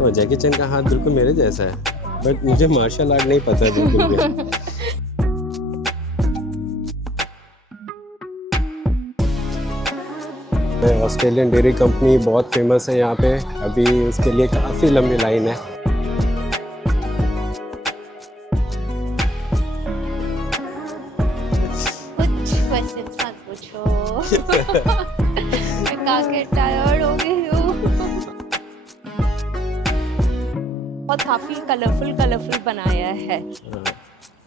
तो जैकी चैन का हाथ बिल्कुल मेरे जैसा है, बट मुझे मार्शल आर्ट नहीं पता बिल्कुल भी। ऑस्ट्रेलियन डेयरी कंपनी बहुत फेमस है यहाँ पे, अभी उसके लिए काफ़ी लंबी लाइन है। कुछ क्वेश्चंस मत पूछो। मैं काफी टायर्ड हो गई हूँ। बहुत काफी कलरफुल बनाया है,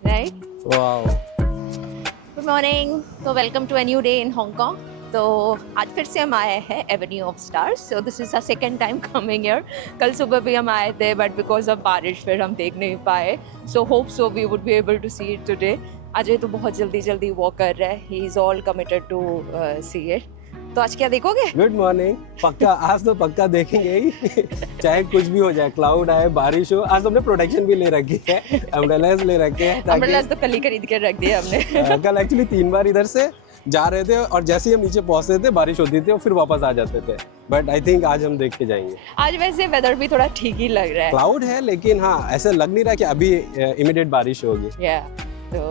राइट? वाओ। गुड मॉर्निंग, तो welcome to a new day in Hong Kong. तो आज फिर से हम आए हैं avenue of stars. So this is a second time coming here. कल सुबह भी हम आए थे, बट बिकॉज ऑफ बारिश फिर हम देख नहीं पाए। So hope so we would be able to see it today. Ajay तो बहुत जल्दी वॉक कर रहा है, he is all committed to see it. तो आज क्या देखोगे? Good morning. पक्का आज तो पक्का देखेंगे ही। चाहे कुछ भी हो जाए, क्लाउड आए, बारिश हो। आज हमने प्रोटेक्शन भी ले रखी है, अम्ब्रेलास ले रखे हैं। अम्ब्रेलास तो कल ही खरीद के रख दिए हमने। कल एक्चुअली 3 बार इधर से जा रहे थे और जैसे ही हम नीचे पहुंचते थे बारिश होती थी और फिर वापस आ जाते थे। बट आई थिंक आज हम देख के जाएंगे। आज वैसे वेदर भी थोड़ा ठीक ही लग रहा है। क्लाउड है, लेकिन हाँ ऐसा लग नहीं रहा कि अभी इमीडिएट बारिश होगी। या तो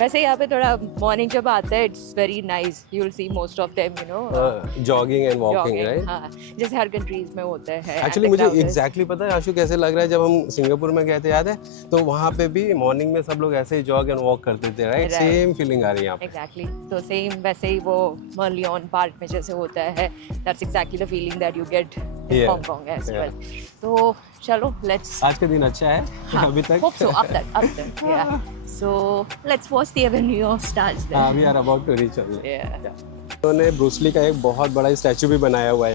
वैसे यहाँ पे थोड़ा मॉर्निंग जब आता है, it's very nice. You will see most of them, you know, jogging and walking, right? हाँ, जैसे हर कंट्रीज में होता है। एक्चुअली मुझे एग्जैक्टली पता है आशु कैसे लग रहा है। जब हम सिंगापुर में गए थे, याद है, तो वहाँ पे भी मॉर्निंग में सब लोग ऐसे ही जॉग एंड वॉक करते थे, राइट? सेम फीलिंग आ रही है यहाँ पे। एग्जैक्टली, तो सेम वैसे ही वो मर्लियन पार्क में जैसे होता है, that's exactly the feeling that you get in Hong Kong as well. तो चलो, लेट्स, आज का दिन अच्छा है। हाँ, अभी तक hope so, up that, yeah. So let's watch the Avenue of Stars then. We are about to reach on. Yeah. उन्होंने ब्रूस ली का एक बहुत बड़ा स्टैचू भी बनाया हुआ है।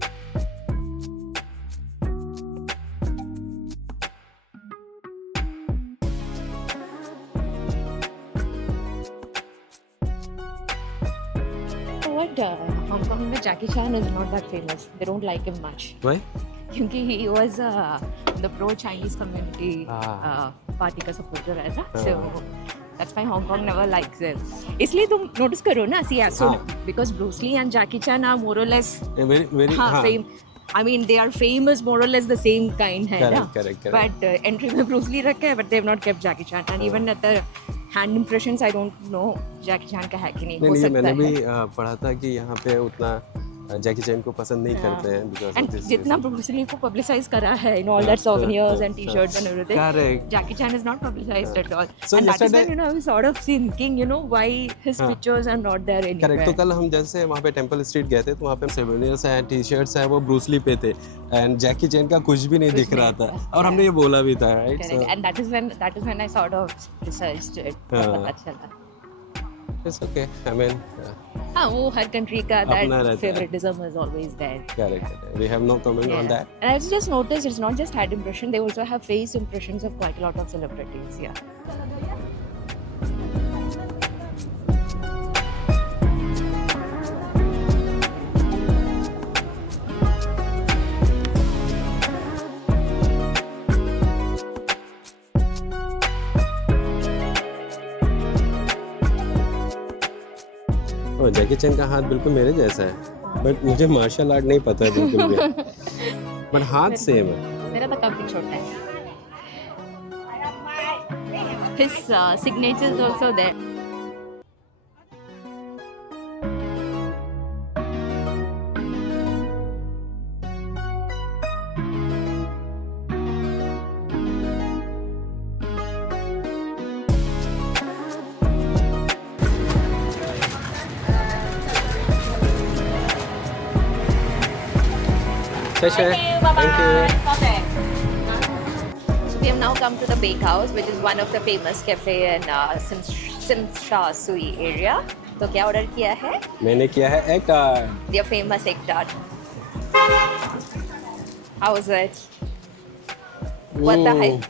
But Hong Kong में Jackie Chan is not that famous. They don't like him much. Why? क्योंकि he was the pro-Chinese community party का supporter है ना, so that's why Hong Kong never likes him. इसलिए तुम notice करो ना, see, so because Bruce Lee and Jackie Chan are more or less very fame. I mean, they are famous more or less the same kind है ना. Correct. But entry में Bruce Lee रखा है, but they have not kept Jackie Chan. And even at the hand impressions, I don't know Jackie Chan का है कि नहीं, हो सकता है। मैंने भी पढ़ा था कि यहाँ पे उतना जैकी चैन को पसंद नहीं करते हैं because And of this जितना reason. Bruce Lee को publicize करा है in all that souvenirs and t-shirts and everything, Correct. Jackie Chan is not publicized at all. So and that is yesterday- when, you know, I was sort of thinking, you know, why his pictures are not there anywhere. Correct. तो कल हम जैसे वहाँ पे temple street गए थे, तो वहाँ पे सोवेनियर्स हैं, टी शर्ट्स हैं, वो ब्रूस ली पे थे, एंड जैकी चैन का कुछ भी नहीं दिख रहा था, और हमने ये बोला भी था, right? Correct. And that is when I sort of researched it. पता चला। इट्स ओके, आई मीन हाँ, वो हर कंट्री का अपना that रहता है। favoritism is always there. Correct, we have no comment on that. And I've just noticed it's not just head impression, they also have face impressions of quite a lot of celebrities. Yeah. तो जैकी चैन का हाथ बिल्कुल मेरे जैसा है, but मुझे martial art नहीं पता बिल्कुल भी। बट हाथ सेम है। मेरा तो काफी छोटा है। His signature is also there. Thank you. So we have now come to the Bakehouse, which is one of the famous cafe in Simsha Sui area. तो क्या ऑर्डर किया है? मैंने किया है एक Their famous egg tart. How is it? What the hype?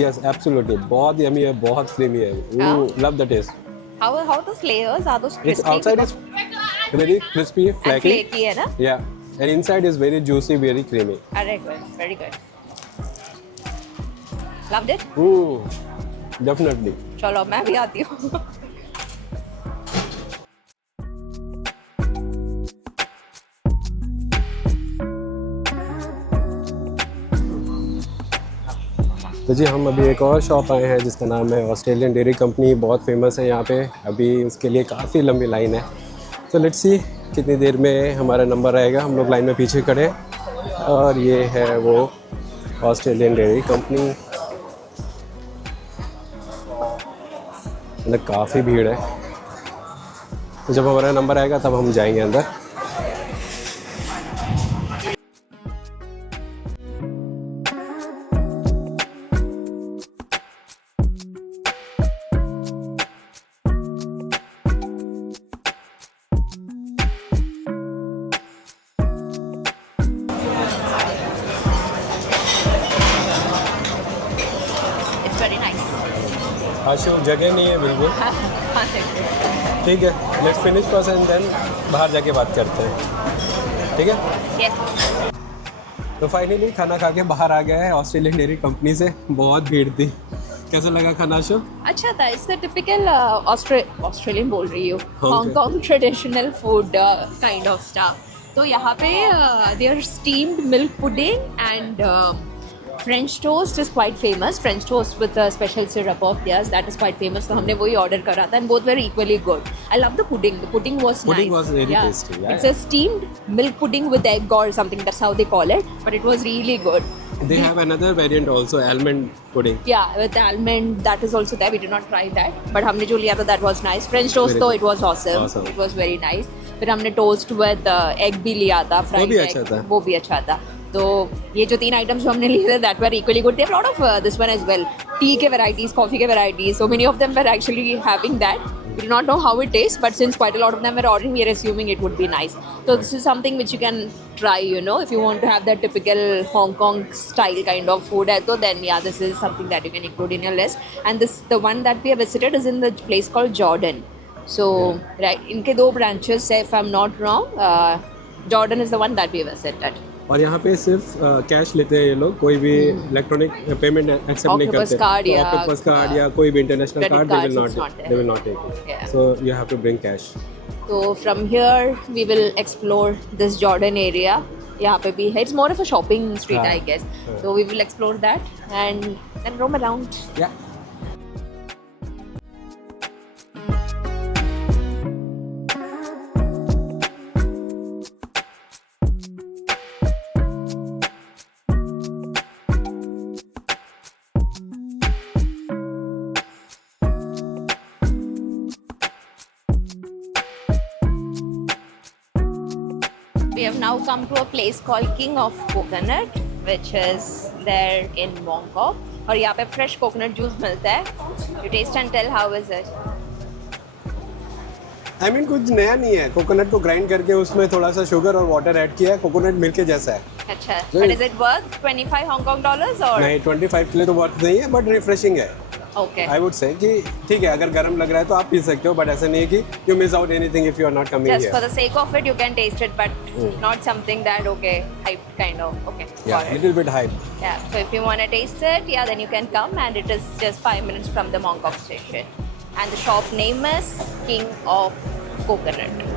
Yes absolutely, बहुत yummy है, बहुत क्रीमी है। Love the taste. How those layers are those It's crispy? outside is very crispy, and flaky. flaky है ना? Yeah, and inside is very juicy, very creamy. Very good, very good. Loved it? Definitely. चलो मैं भी आती हूँ। तो जी हम अभी एक और शॉप आए हैं जिसका नाम है ऑस्ट्रेलियन डेयरी कंपनी, बहुत फेमस है यहाँ पे। अभी उसके लिए काफ़ी लंबी लाइन है, तो लेट्स सी कितनी देर में हमारा नंबर आएगा। हम लोग लाइन में पीछे खड़े हैं और ये है वो ऑस्ट्रेलियन डेयरी कंपनी। मतलब काफ़ी भीड़ है, तो जब हमारा नंबर आएगा तब हम जाएंगे अंदर। It's very nice. आशु जगह नहीं है बिल्कुल। ठीक है, let's finish first and then बाहर जाके बात करते हैं, ठीक है। Yes. तो फाइनली खाना खा के बाहर आ गया है ऑस्ट्रेलियन डेयरी कंपनी से। बहुत भीड़ थी। कैसा लगा खाना शो? अच्छा था। इट्स द टिपिकल ऑस्ट्रेलियन बोल रही हूँ, Okay. Hong Kong traditional food kind of stuff. तो यहाँ पे there steamed milk pudding and French toast is quite famous. French toast with special syrup of theirs, that is quite famous. तो हमने वही order करा था and both were equally good. I love the pudding. The pudding was Pudding was very tasty, yeah. It's a steamed milk pudding with egg or something, that's how they call it, but it was really good. They have another variant also, almond pudding. Yeah, with the almond, that is also there. We did not try that, but हमने जो लिया था that was nice. French toast Very though, good. it was awesome. Awesome. It was very nice. फिर हमने toast with egg भी लिया था, fried भी egg. अच्छा था। वो भी अच्छा था। तो ये जो 3 items जो हमने लिए थे, that were equally good. There are a lot of this one as well. Tea के varieties, coffee के varieties. So many of them were actually having that. We do not know how it tastes, but since quite a lot of them were ordering, we are assuming it would be nice. So this is something which you can try, you know, if you want to have that typical Hong Kong style kind of food. So then yeah, this is something that you can include in your list. And this, the one that we have visited, is in the place called Jordan. So right, इनके 2 branches है, if I'm not wrong. Jordan is the one that we visited. और यहाँ पे सिर्फ cash लेते हैं ये लोग, कोई भी इलेक्ट्रॉनिक पेमेंट एक्सेप्ट नहीं Octopus करते। card या ऑक्टोपस कार्ड या कोई भी international credit card cards, it's not they will not take it. Yeah. So you have to bring cash. So from here we will explore this Jordan area. यहाँ पे भी है, it's more of a shopping street, हाँ, I guess. हाँ. So we will explore that and then roam around. Yeah. We have now come to a place called King of Coconut, which is there in Mongkok. और यहाँ पे fresh coconut juice मिलता है. You taste and tell how is it? I mean कुछ नया नहीं है। Coconut को ग्राइंड करके उसमें थोड़ा सा शुगर और वाटर ऐड किया है, कोकोनट मिल्क के जैसा है। अच्छा, but is it worth 25 Hong Kong dollars or? नहीं, 25 के लिए तो बहुत नहीं है, बट रिफ्रेशिंग है। Okay. आई वुड से कि ठीक है, अगर गर्म लग रहा है तो आप पी सकते हो, बट ऐसा नहीं है कि you miss out anything if you are not coming Just here. for the sake of it, you can taste it, but not something that hyped kind of. Okay, Yeah, got it. little bit hype. Yeah, so if you want to taste it, yeah, then you can come, and it is just 5 minutes from the Mongkok station. And the shop name is King of Coconut.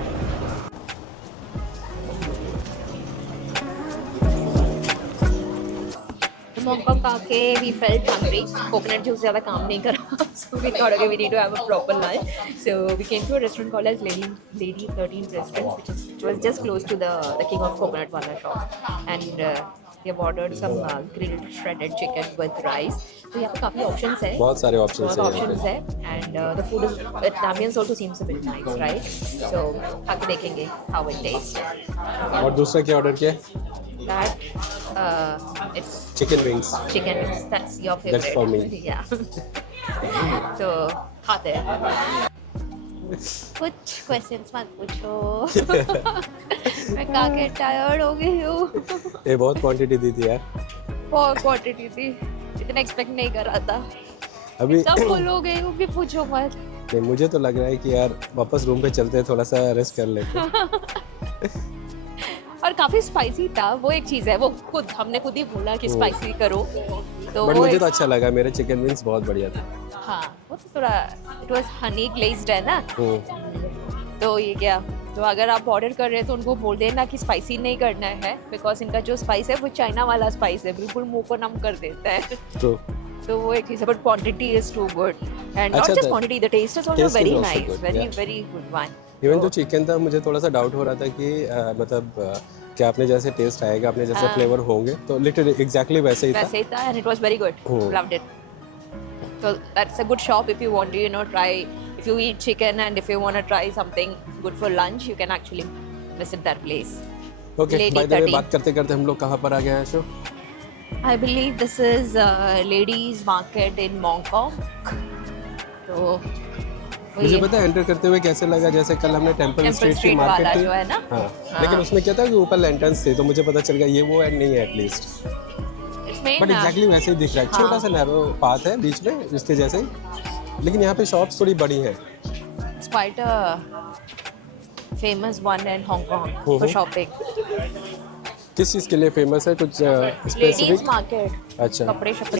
Mongkok आके we felt hungry. Coconut juice ज़्यादा काम नहीं कर रहा, so we thought okay we need to have a proper lunch. So we came to a restaurant called as Lady 13 Restaurant, which was just close to the King of Coconut wala shop, and we have ordered some grilled shredded chicken with rice. तो यहाँ पे काफ़ी options है. बहुत सारे options हैं यहाँ पे. options है, and the food is, the ambience also seems a bit nice, right? So आके देखेंगे how it tastes. और दूसरा क्या ऑर्डर किया? That it's chicken wings. chicken wings. That's your favorite. That's for me. Yeah. So खाते हैं. कुछ questions मत पूछो. मैं खा के टायर्ड हो गई हूँ. ये बहुत क्वांटिटी दी थी यार। बहुत क्वांटिटी थी, इतना एक्सपेक्ट नहीं कर रहा था. अभी सब फुल हो गई हूँ कि पूछो मत. नहीं, मुझे तो लग रहा है कि यार वापस रूम पे चलते हैं, थोड़ा सा रेस्ट कर लेते। और काफी स्पाइसी था, वो एक चीज है. वो हमने खुद ही बोला कि स्पाइसी करो, तो बट वो मुझे तो अच्छा लगा, मेरे चिकन विंग्स बहुत बढ़िया थे। हाँ, वो तो थोड़ा इट वाज हनी ग्लेज्ड है ना, तो ये क्या, तो अगर आप ऑर्डर कर रहे हैं तो उनको बोल देना कि स्पाइसी नहीं करना है, बिकॉज इनका जो स्पाइस है वो चाइना वाला स्पाइस है, बिल्कुल मुंह को नम कर देता है। तो तो वो एक चीज़ है, but quantity is too good and not अच्छा, just quantity, the taste is also taste is very also nice, good, very yeah. Very good one. Even जो चिकन था मुझे थोड़ा सा डाउट हो रहा था कि मतलब क्या आपने जैसे टेस्ट आएगा, आपने जैसे फ्लेवर होंगे, तो लिटरली एग्जैक्टली वैसे ही था. वैसे ही था and it was very good. Loved it. So that's a good shop if you want to, you know, try, if you eat chicken and if you want to try something good for lunch, you can actually visit that place. Okay, Lady by the way 13. बात करते करते हम लोग कहाँ पर आ गए हैं show? I believe this is ladies market in Mongkok. तो मुझे पता है एंटर करते हुए कैसे लगा, जैसे कल हमने टेंपल टेम्पल स्ट्रीट की स्ट्रीट मार्केट वाला थी. जो है ना, हाँ, लेकिन उसमें क्या था कि ऊपर लैंटर्न्स थे, तो मुझे पता चल गया ये वो एंड नहीं है एटलीस्ट. इसमें बट एग्जैक्टली वैसे ही दिख रहा है. छोटा सा नैरो पाथ है बीच में इसके जैसे ही, लेकिन यहाँ पे शॉप्स थोड़ी बड़ी हैं. it's quite a famous one in Hong Kong for shopping. किस चीज़ के लिए फेमस है, कुछ Ladies स्पेसिफिक? market. अच्छा, कपड़े शपड़े.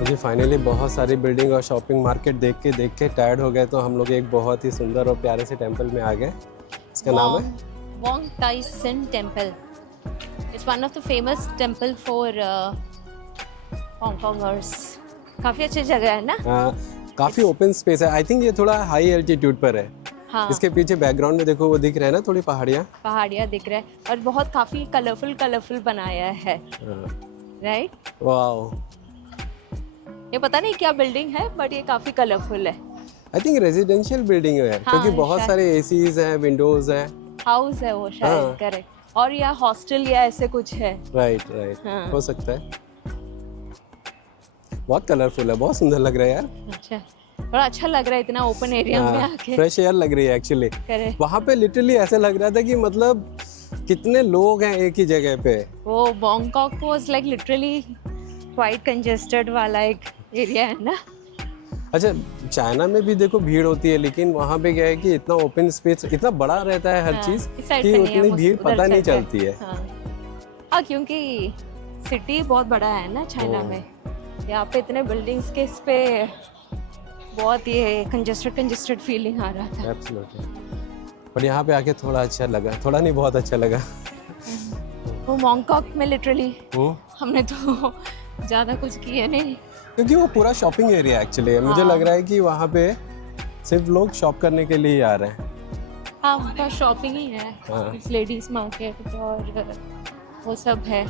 मुझे फाइनली बहुत सारी बिल्डिंग और शॉपिंग मार्केट देख के टायर्ड हो गए, तो हम लोग एक बहुत ही सुंदर और प्यारे से टेंपल में आ गए. इसका नाम है Wong Tai Sin Temple. It's one of the famous temple for Hong Kongers. काफी अच्छी जगह है ना? काफ़ी ओपन स्पेस है. आई थिंक ये थोड़ा हाई एल्टीट्यूड पर है. हाँ. इसके पीछे बैकग्राउंड में देखो वो दिख रहा है ना, थोड़ी पहाड़ियाँ. पहाड़ियाँ दिख रहा है और बहुत काफी कलरफुल बनाया है, राइट? वाओ, ये पता नहीं क्या बिल्डिंग है बट ये काफी कलरफुल है. आई थिंक रेजिडेंशियल बिल्डिंग है, क्योंकि बहुत शायद. सारे एसीज हैं, विंडोज हैं. हाउस है वो शायद. हाँ. करेक्ट. और या हॉस्टल या ऐसे कुछ है. राइट, हाँ. हो सकता है. बहुत कलरफुल है, बहुत सुंदर लग रहा है यार. अच्छा, बड़ा अच्छा लग रहा है इतना ओपन एरिया में आके. फ्रेश एयर लग रही है एक्चुअली. करेक्ट. वहाँ पे लिटरली ऐसे लग रहा था कि मतलब कितने लोग हैं एक ही जगह पे. वो Bangkok was like literally quite congested वाला एक एरिया है ना. अच्छा, चाइना में भी देखो भीड़ होती है, लेकिन वहाँ पे क्या है कि इतना ओपन स्पेस, इतना बड़ा रहता है हर हाँ, चीज़ इस side कि पे नहीं है, उतनी वो भीड़ उधर पता नहीं side पे. चलती है. हाँ, क्योंकि सिटी बहुत बड़ा है ना चाइना में. यहाँ पे इतने बिल्डिंग्स के इस पे बहुत ये कंजेस्टेड फीलिंग आ रहा था. एब्सोल्युटली. पर यहाँ पे आके थोड़ा अच्छा लगा, थोड़ा नहीं बहुत अच्छा लगा. वो बैंकॉक में लिटरली हम्म, हमने तो ज़्यादा कुछ किया नहीं. क्योंकि वो पूरा शॉपिंग एरिया एक्चुअली है. मुझे लग रहा है कि वहाँ पे सिर्फ लोग शॉप करने के लिए ही आ रहे हैं. हाँ, उनका शॉपिंग ही है. हाँ. लेडीज मार्केट और वो सब है.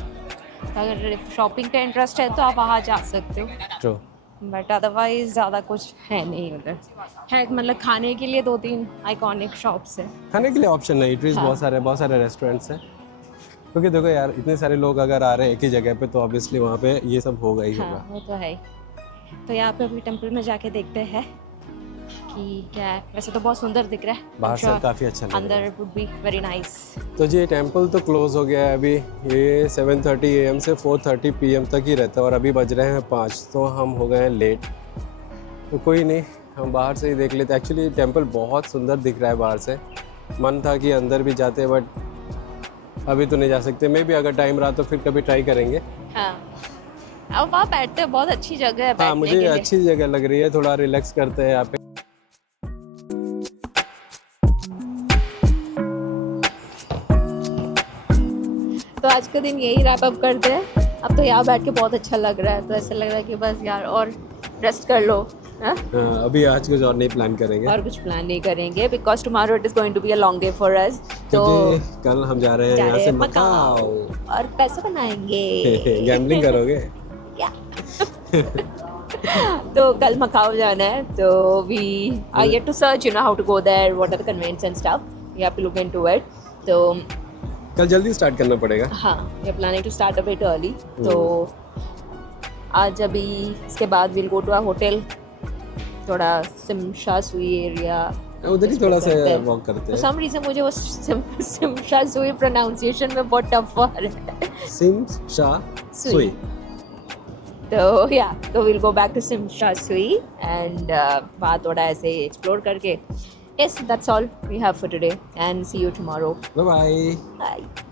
अगर शॉपिंग का इंटरेस्ट है तो आप वहाँ जा सकते हो, ट्रू. बट अदरवाइज ज़्यादा कुछ है नहीं उधर. है मतलब खाने के लिए 2-3 आइकॉनिक शॉप्स है. खाने के लिए ऑप्शन नहीं, इटरीज हाँ. बहुत सारे रेस्टोरेंट्स हैं. क्योंकि देखो यार, इतने सारे लोग अगर आ रहे हैं एक ही जगह पे, तो ऑब्वियसली वहाँ पे ये सब होगा ही हाँ, होगा. वो तो है ही. तो यहाँ पे अभी टेंपल में जाके देखते हैं कि क्या है. वैसे तो बहुत सुंदर दिख रहा है. बाहर से काफ़ी अच्छा लग रहा है. अंदर वुड बी वेरी नाइस. तो जी टेंपल तो क्लोज हो गया है अभी. ये 7:30 AM से 4:30 PM तक ही रहता है, और अभी बज रहे हैं 5, तो हम हो गए हैं लेट. तो कोई नहीं, हम बाहर से ही देख लेते. एक्चुअली टेंपल बहुत सुंदर दिख रहा है बाहर से. मन था कि अंदर भी जाते, बट अभी तो नहीं जा सकते. मे भी अगर टाइम रहा तो फिर कभी ट्राई करेंगे. हाँ, अब वहाँ बैठते हैं, बहुत अच्छी जगह है हाँ, बैठने मुझे के लिए. अच्छी जगह लग रही है. थोड़ा रिलैक्स करते हैं यहाँ पे. तो आज का दिन यही रैप अप करते हैं. अब तो यहाँ बैठ के बहुत अच्छा लग रहा है, तो ऐसा लग रहा है कि बस यार और रेस्ट कर लो. हाँ? हाँ, अभी आज कुछ और नहीं प्लान करेंगे, और कुछ प्लान नहीं करेंगे because tomorrow it is going to be a long day for us. तो क्योंकि कल हम जा रहे हैं यहाँ से मकाओ. और पैसे बनाएंगे. गैम्बलिंग करोगे? या तो कल मकाओ जाना है. तो we are yet to search you know how to go there, what are the conveyance and stuff. We have to look into it. तो कल जल्दी स्टार्ट करना पड़ेगा. हाँ, we are planning to start a bit early. तो आज अभी इसके बाद will go to a hotel. थोड़ा सिमशा सुई एरिया उधर ही थोड़ा सा वॉक करते For हैं. some reason मुझे वो सिमशा सुई प्रोनाउंसिएशन में बहुत टफ आ रहा है. सिम शा सुई. तो या तो विल गो बैक टू सिमशा सुई एंड वहाँ थोड़ा ऐसे एक्सप्लोर करके. Yes, that's all we have for today and see you tomorrow. Bye bye. Bye.